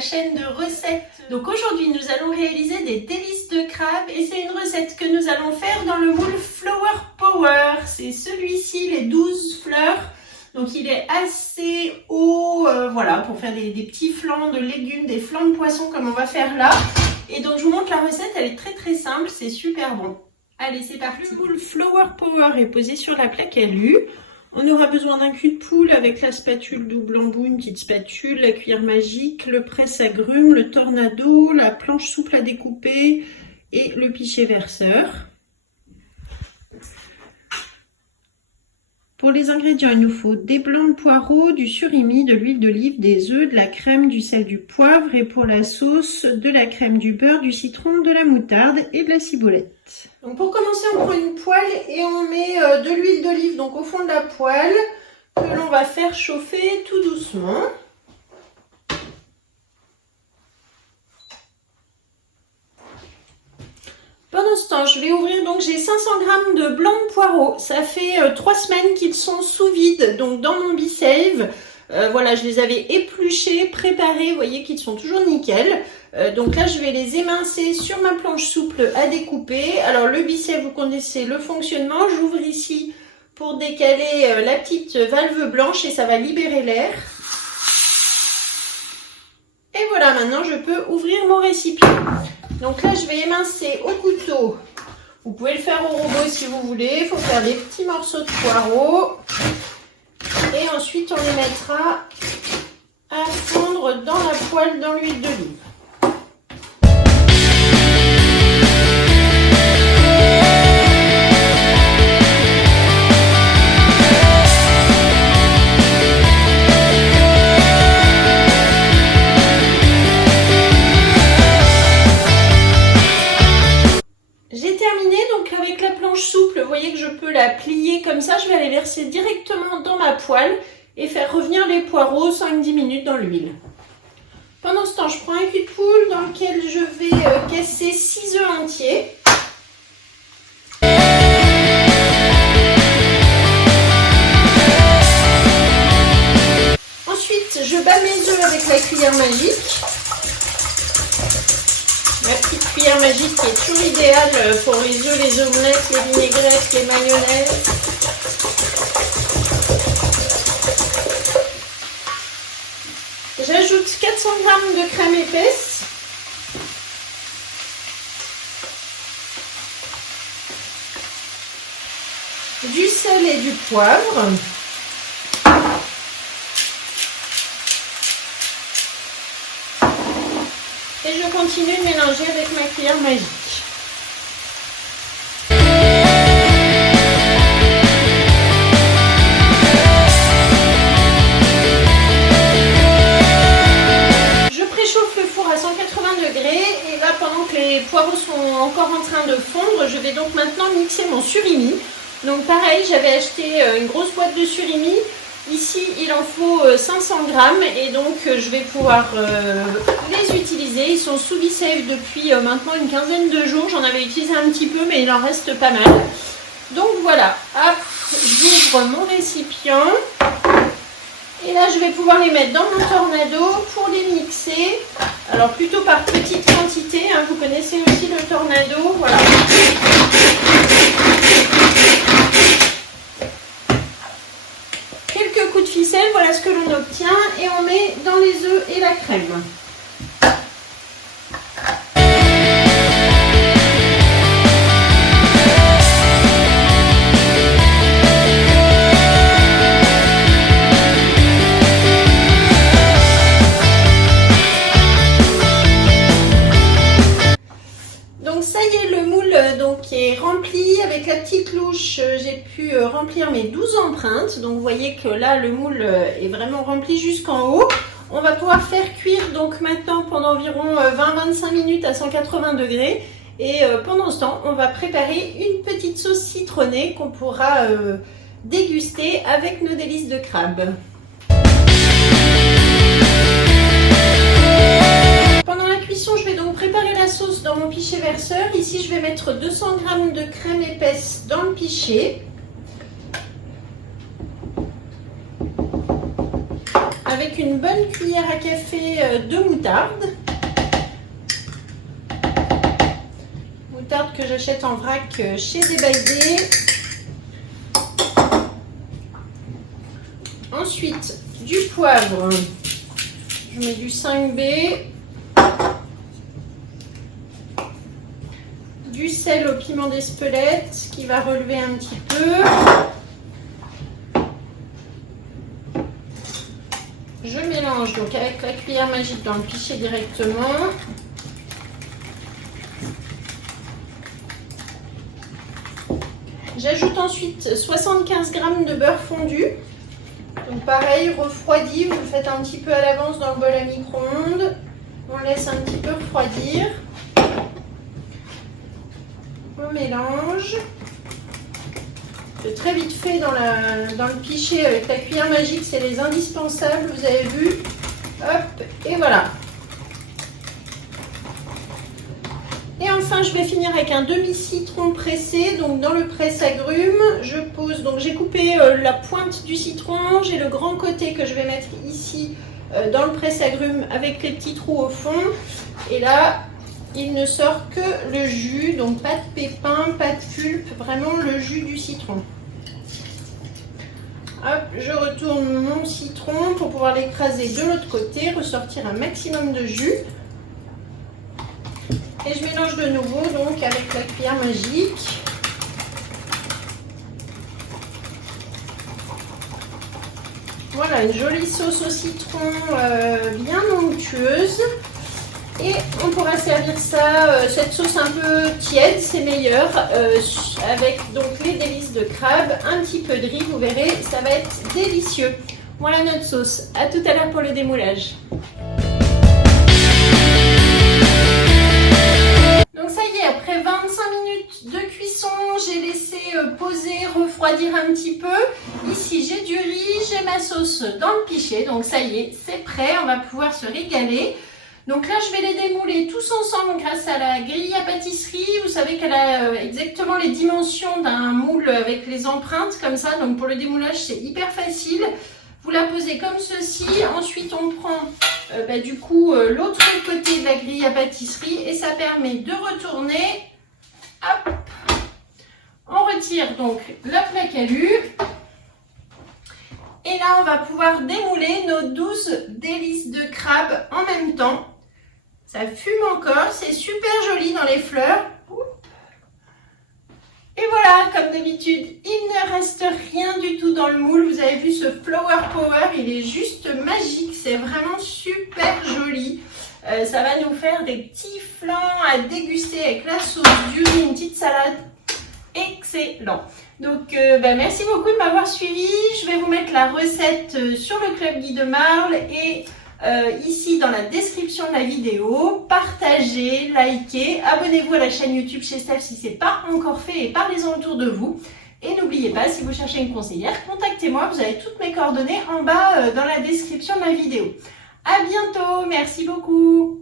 la chaîne de recettes. Donc aujourd'hui nous allons réaliser des délices de crabe et c'est une recette que nous allons faire dans le moule Flower Power. C'est celui-ci, les 12 fleurs. Donc il est assez haut, voilà, pour faire des petits flancs de légumes, des flancs de poisson comme on va faire là. Et donc je vous montre la recette, elle est très simple, c'est super bon. Allez, c'est parti. Le moule Flower Power est posé sur la plaque alu. On aura besoin d'un cul de poule avec la spatule double embout, une petite spatule, la cuillère magique, le presse-agrumes, le tornado, la planche souple à découper et le pichet verseur. Pour les ingrédients, il nous faut des blancs de poireaux, du surimi, de l'huile d'olive, des œufs, de la crème, du sel, du poivre et pour la sauce, de la crème, du beurre, du citron, de la moutarde et de la ciboulette. Donc pour commencer, on prend une poêle et on met de l'huile d'olive donc au fond de la poêle que l'on va faire chauffer tout doucement. Pendant ce temps, je vais ouvrir, donc j'ai 500 g de blanc de poireaux. Ça fait 3 semaines qu'ils sont sous vide, donc dans mon Be-Save. Voilà, je les avais épluchés, préparés, vous voyez qu'ils sont toujours nickel. Donc là, je vais les émincer sur ma planche souple à découper. Alors le Be-Save, vous connaissez le fonctionnement. J'ouvre ici pour décaler la petite valve blanche et ça va libérer l'air. Et voilà, maintenant je peux ouvrir mon récipient. Donc là, je vais émincer au couteau. Vous pouvez le faire au robot si vous voulez. Il faut faire des petits morceaux de poireaux. Et ensuite, on les mettra à fondre dans la poêle, dans l'huile d'olive. Souple, vous voyez que je peux la plier comme ça, je vais aller verser directement dans ma poêle et faire revenir les poireaux 5-10 minutes dans l'huile. Pendant ce temps, je prends un cul de poule dans lequel je vais casser 6 œufs entiers. Ensuite, je bats mes œufs avec la cuillère magique. Ma petite cuillère magique qui est toujours idéale pour les œufs, les omelettes, les vinaigrettes, les mayonnaises. J'ajoute 400 g de crème épaisse. Du sel et du poivre. Et je continue de mélanger avec ma cuillère magique. Je préchauffe le four à 180 degrés et là pendant que les poireaux sont encore en train de fondre, je vais donc maintenant mixer mon surimi. Donc pareil, j'avais acheté une grosse boîte de surimi. Ici, il en faut 500 g et donc je vais pouvoir les utiliser. Ils sont sous Be-Save depuis maintenant une quinzaine de jours. J'en avais utilisé un petit peu, mais il en reste pas mal. Donc voilà, hop, j'ouvre mon récipient. Et là, je vais pouvoir les mettre dans mon tornado pour les mixer. Alors plutôt par petite quantité, hein. Vous connaissez aussi le tornado, voilà. Quelques coups de ficelle, voilà ce que l'on obtient et on met dans les œufs et la crème. Donc ça y est, le moule est rempli avec la petite louche. J'ai pu remplir mes 12 empreintes. Donc vous voyez que là le moule est vraiment rempli jusqu'en haut. On va pouvoir faire cuire donc maintenant pendant environ 20-25 minutes à 180 degrés. Et pendant ce temps, on va préparer une petite sauce citronnée qu'on pourra déguster avec nos délices de crabe. Pendant la cuisson, je vais donc préparer la sauce dans mon pichet verseur. Ici, je vais mettre 200 g de crème épaisse dans le pichet. avec une bonne cuillère à café de moutarde. Moutarde que j'achète en vrac chez Débaidé. Ensuite, du poivre. Je mets du 5B. Du sel au piment d'Espelette qui va relever un petit peu. Je mélange donc avec la cuillère magique dans le pichet directement. J'ajoute ensuite 75 g de beurre fondu. Donc pareil, refroidi, vous le faites un petit peu à l'avance dans le bol à micro-ondes. On laisse un petit peu refroidir. On mélange. C'est très vite fait dans le pichet avec la cuillère magique, c'est les indispensables, vous avez vu. Hop, et voilà. Et enfin, je vais finir avec un demi-citron pressé. Donc dans le presse-agrumes, je pose. Donc j'ai coupé la pointe du citron, j'ai le grand côté que je vais mettre ici dans le presse-agrumes avec les petits trous au fond. Et là, il ne sort que le jus, donc pas de pépins, pas de pulpe, vraiment le jus du citron. Hop, je retourne mon citron pour pouvoir l'écraser de l'autre côté, ressortir un maximum de jus. Et je mélange de nouveau donc avec la cuillère magique. Voilà, une jolie sauce au citron bien onctueuse. Et on pourra servir ça, cette sauce un peu tiède, c'est meilleur, avec donc les délices de crabe, un petit peu de riz, vous verrez, ça va être délicieux. Voilà notre sauce. À tout à l'heure pour le démoulage. Donc ça y est, après 25 minutes de cuisson, j'ai laissé poser, refroidir un petit peu. Ici j'ai du riz, j'ai ma sauce dans le pichet, donc ça y est, c'est prêt, on va pouvoir se régaler. Donc là, je vais les démouler tous ensemble grâce à la grille à pâtisserie. Vous savez qu'elle a exactement les dimensions d'un moule avec les empreintes comme ça. Donc pour le démoulage, c'est hyper facile. Vous la posez comme ceci. Ensuite, on prend du coup l'autre côté de la grille à pâtisserie et ça permet de retourner. Hop. On retire donc la plaque alu. Et là, on va pouvoir démouler nos 12 délices de crabe en même temps. Ça fume encore, c'est super joli dans les fleurs. Et voilà, comme d'habitude, il ne reste rien du tout dans le moule. Vous avez vu ce Flower Power, il est juste magique. C'est vraiment super joli. Ça va nous faire des petits flans à déguster avec la sauce du riz, une petite salade. Excellent. Donc merci beaucoup de m'avoir suivi. Je vais vous mettre la recette sur le Club Guy de Marle et ici dans la description de la vidéo. Partagez, likez, abonnez-vous à la chaîne YouTube chez Steph si ce n'est pas encore fait et parlez-en autour de vous. Et n'oubliez pas, si vous cherchez une conseillère, contactez-moi, vous avez toutes mes coordonnées en bas dans la description de la vidéo. À bientôt, merci beaucoup.